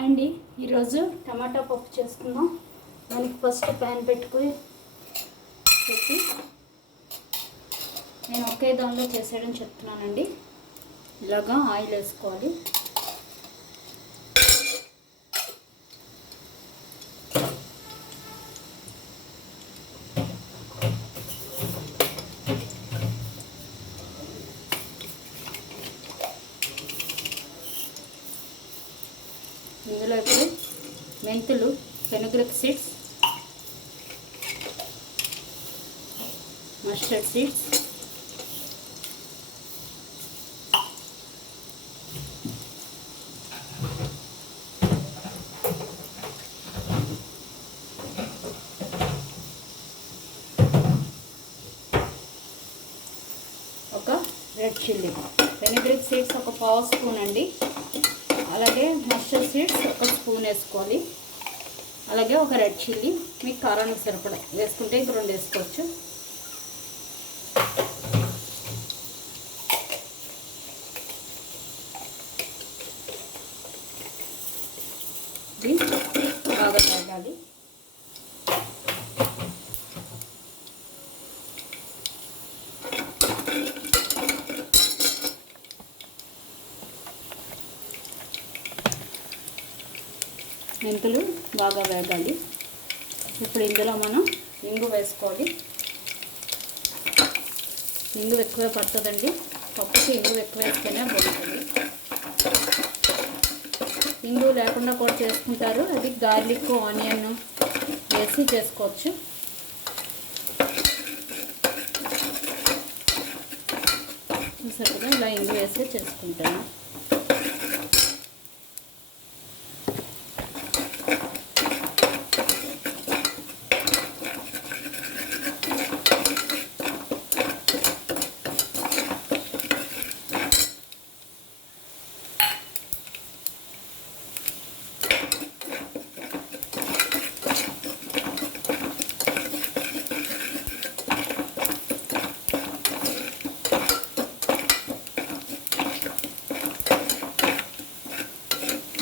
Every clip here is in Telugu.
హాయ్ అండి ఈరోజు టమాటా పప్పు చేసుకుందాం. దానికి ఫస్ట్ ప్యాన్ పెట్టుకుని పెట్టి నేను ఒకే దానిలో చేసేయడం చెప్తున్నానండి. ఇలాగా ఆయిల్ వేసుకోవాలి ఇందులో ఇప్పుడు మెంతులు ఫెనుగ్రిక్ సీడ్స్ మస్టర్డ్ సీడ్స్ ఒక రెడ్ చిల్లీ. ఫెనుగ్రిక్ సీడ్స్ ఒక పావు స్పూన్ అండి. అలాగే మస్టర్డ్ సీడ్స్ ఒక స్పూన్ వేసుకోవాలి. అలాగే ఒక రెడ్ చిల్లీ మీకు కారానికి సరిపడా. వేసుకుంటే ఇప్పుడు రెండు వేసుకోవచ్చు. బాగా తాగాలి మెంతులు బాగా వేగాలి. ఇప్పుడు ఇందులో మనం ఇంగు వేసుకోవాలి. ఇంగు ఎక్కువ పడుతుందండి పప్పుకి ఇంగు ఎక్కువ వేస్తేనే బాగుంటుంది. ఇంగు లేకుండా కూడా చేసుకుంటారు. అది గార్లిక్ ఆనియన్ వేసి చేసుకోవచ్చు. చూసారు కదా ఇలా ఇంగు వేసి చేసుకుంటాను.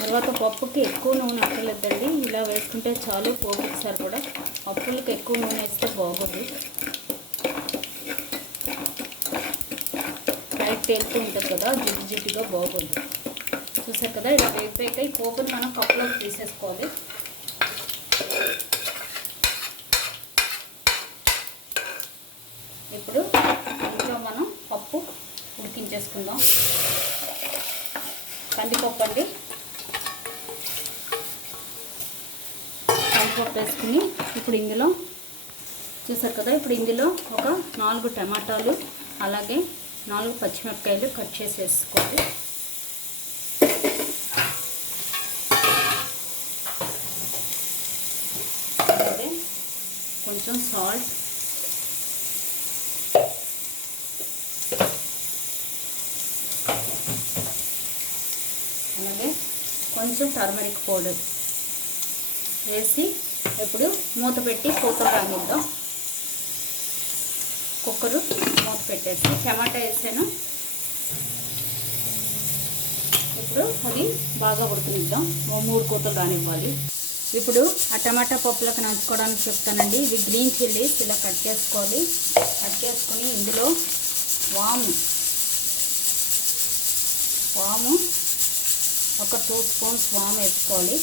తర్వాత పప్పుకి ఎక్కువ నూనె అక్కర్లేదండి. ఇలా వేసుకుంటే చాలు పోపుకి సరిపడా పప్పులకి ఎక్కువ నూనె వేస్తే బాగోదు. లైట్ తేలుతూ ఉంటుంది కదా జిడ్డు జిడ్డుగా బాగోదు. చూసారు కదా ఇలా వేపాక ఈ పోపుని మనం కప్పులోకి తీసేసుకోవాలి. ఇప్పుడు ఇంట్లో మనం పప్పు ఉడికించేసుకుందాం. కందిపప్పు అండి. కందిపప్పు వేసుకుని ఇప్పుడు ఇందులో చూసారు కదా ఇప్పుడు ఇందులో ఒక నాలుగు టమాటాలు అలాగే నాలుగు పచ్చిమిరపకాయలు కట్ చేసి వేసుకోవాలి. అలాగే కొంచెం సాల్ట్ అలాగే కొంచెం టర్మరిక్ పౌడర్ వేసి ఇప్పుడు మూత పెట్టి కుక్కర్ రాగిద్దాం కుక్కరు మూత పెట్టేసి టమాటా వేసాను. ఇప్పుడు అది బాగా ఉడకనిద్దాం. మూడు కూతలు రానివ్వాలి. ఇప్పుడు ఆ టమాటా పప్పులకు నంచుకోవడానికి చెప్తానండి. ఇది గ్రీన్ చిల్లీస్ ఇలా కట్ చేసుకోవాలి. కట్ చేసుకొని ఇందులో వాము. వాము ఒక టూ స్పూన్స్ వాము వేసుకోవాలి.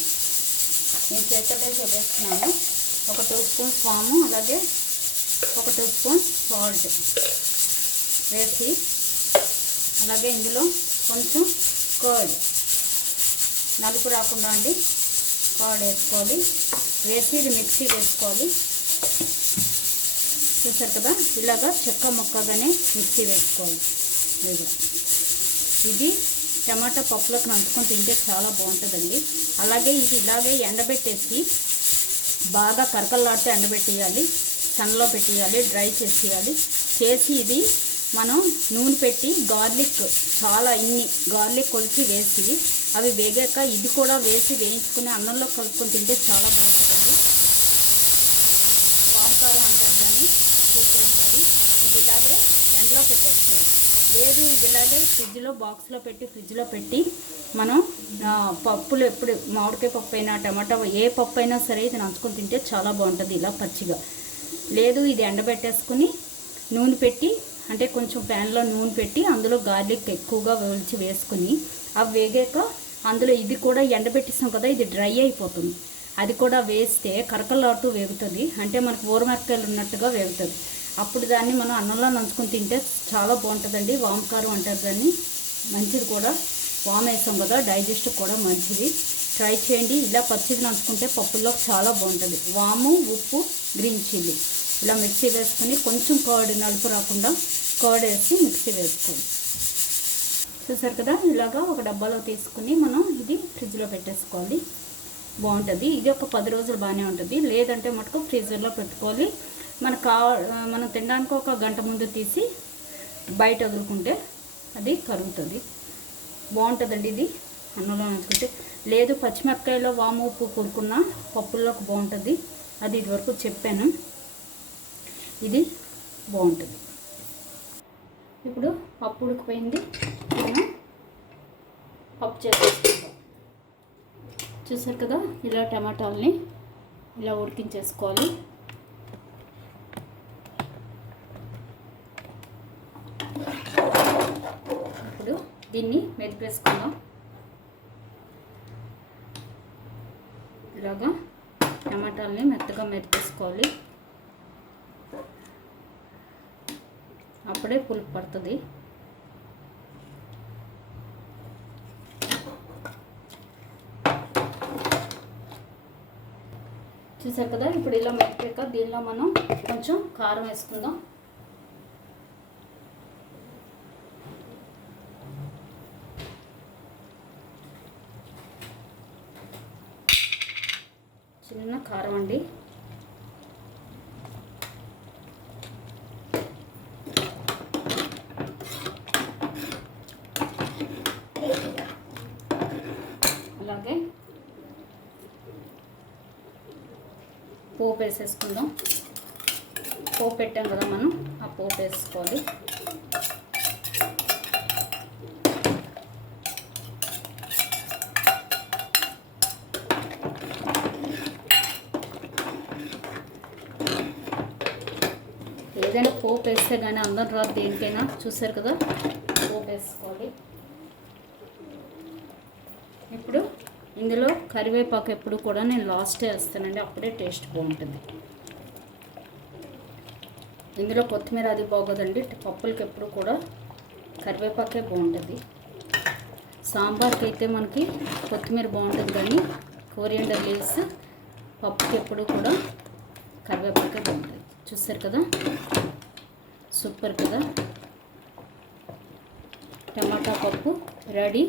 నేను చేతటే వేస్తున్నాను ఒక టూ స్పూన్స్ వాము అలాగే ఒక టూ స్పూన్ సాల్ట్ వేసి అలాగే ఇందులో కొంచెం కర్డ్ నలుపు రాకుండా అండి కర్డ్ వేసుకోవాలి. వేసి ఇది మిక్సీ వేసుకోవాలి. చూసారు కదా ఇలాగా చెక్క మొక్కగానే మిక్సీ వేసుకోవాలి. ఇది టమాటా పప్పులోకి నంచుకొని తింటే చాలా బాగుంటుందండి. అలాగే ఇది ఇలాగే ఎండబెట్టేసి బాగా కరకల్లాడితే ఎండబెట్టేయాలి. సన్లో పెట్టేయాలి డ్రై చేసేయాలి. చేసి ఇది మనం నూనె పెట్టి గార్లిక్ చాలా ఇన్ని గార్లిక్ కొలిచి వేసి అవి వేగాక ఇది కూడా వేసి వేయించుకుని అన్నంలో కలుపుకొని తింటే చాలా బాగుంటుంది వాడకారం అంటారు దాన్ని ఉంటుంది ఇది ఇలాగే ఎండలో పెట్టేసుకోవాలి లేదు ఇది ఇలాగే ఫ్రిడ్జ్లో బాక్స్లో పెట్టి ఫ్రిడ్జ్లో పెట్టి మనం పప్పులు ఎప్పుడు మామిడికాయ పప్పు అయినా టమాటా ఏ పప్పు అయినా సరే ఇది నంచుకొని తింటే చాలా బాగుంటుంది ఇలా పచ్చిగా. లేదు ఇది ఎండబెట్టేసుకుని నూనె పెట్టి అంటే కొంచెం ప్యాన్లో నూనె పెట్టి అందులో గార్లిక్ ఎక్కువగా వేల్చి వేసుకుని అవి వేగాక అందులో ఇది కూడా ఎండబెట్టిస్తాం కదా ఇది డ్రై అయిపోతుంది. అది కూడా వేస్తే కరకలాడుతూ వేగుతుంది. అంటే మనకు ఊరమిరకాయలు ఉన్నట్టుగా వేగుతుంది. అప్పుడు దాన్ని మనం అన్నంలో నంచుకొని తింటే చాలా బాగుంటుందండి. వామకారం అంటారు దాన్ని. మంచిది కూడా. వామ్ వేసాం కదా డైజెస్ట్ కూడా మంచిది. ట్రై చేయండి. ఇలా పచ్చిది నంచుకుంటే పప్పుల్లో చాలా బాగుంటుంది. వాము ఉప్పు గ్రీన్ చిల్లీ. ఇలా మిక్సీ వేసుకొని కొంచెం కర్డ్ నలుపు రాకుండా కర్డ్ వేసి మిక్సీ వేసుకోండి చూసారు కదా? ఇలాగా ఒక డబ్బాలో తీసుకుని మనం ఇది ఫ్రిడ్జ్లో పెట్టేసుకోవాలి. బాగుంటుంది. ఇది ఒక పది రోజులు బాగానే ఉంటుంది. లేదంటే మటుకు ఫ్రీజర్లో పెట్టుకోవాలి. మనకు కావ మనం తినడానికి ఒక గంట ముందు తీసి బయట వదులుకుంటే అది కరుగుతుంది. బాగుంటుందండి ఇది. అన్నంలో నంచుకుంటే లేదు పచ్చిమిరపకాయలో వాము ఉప్పు కూరుకున్న పప్పుల్లోకి బాగుంటుంది. అది ఇదివరకు చెప్పాను. ఇది బాగుంటుంది. ఇప్పుడు పప్పు ఉడికిపోయింది. మనం పప్పు చేసేసుకుంటాం చూసారు కదా? ఇలా టమాటాలని ఇలా ఉడికించేసుకోవాలి ఇప్పుడు దీన్ని మెదిపేసుకుందాం. ఇలాగా టమాటాలని మెత్తగా మెదిపేసుకోవాలి. అప్పుడే పులుపు పడుతుంది. చూసారు కదా ఇప్పుడు ఇలా మెత్తగా దీనిలో మనం కొంచెం కారం వేసుకుందాం. చిన్న కారం అండి. అలాగే పోపు వేసేసుకుందాం. పోపు పెట్టాం కదా మనం ఆ పోపు వేసుకోవాలి. ఏదైనా పోపు వేస్తే కానీ అందరం రాదు దేనికైనా. చూసారు కదా? పోపు వేసుకోవాలి. ఇప్పుడు ఇందులో కరివేపాకు ఎప్పుడు కూడా నేను లాస్ట్ వేస్తానండి. అప్పుడే టేస్ట్ బాగుంటుంది. ఇందులో కొత్తిమీర అది బాగోదండి. పప్పులకి ఎప్పుడు కూడా కరివేపాకే బాగుంటుంది. సాంబార్కి అయితే మనకి కొత్తిమీర బాగుంటుంది కానీ కోరియండర్ లీవ్స్ పప్పుకి ఎప్పుడు కూడా కరివేపాకే బాగుంటుంది చూస్తారు కదా? సూపర్ కదా? టమాటా పప్పు రెడీ.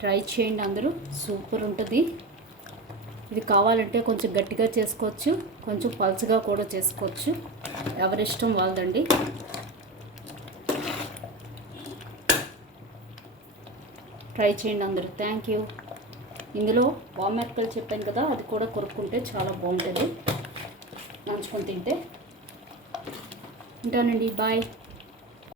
ట్రై చేయండి అందరూ. సూపర్ ఉంటుంది. ఇది కావాలంటే కొంచెం గట్టిగా చేసుకోవచ్చు. కొంచెం పల్చగా కూడా చేసుకోవచ్చు. ఎవరిష్టం వాళ్ళదండి. ట్రై చేయండి అందరూ. థ్యాంక్ యూ ఇందులో వామెక్కలు చెప్పాను కదా అది కూడా కొరుక్కుంటే చాలా బాగుంటుంది. నంచుకొని తింటే. ఉంటానండి బాయ్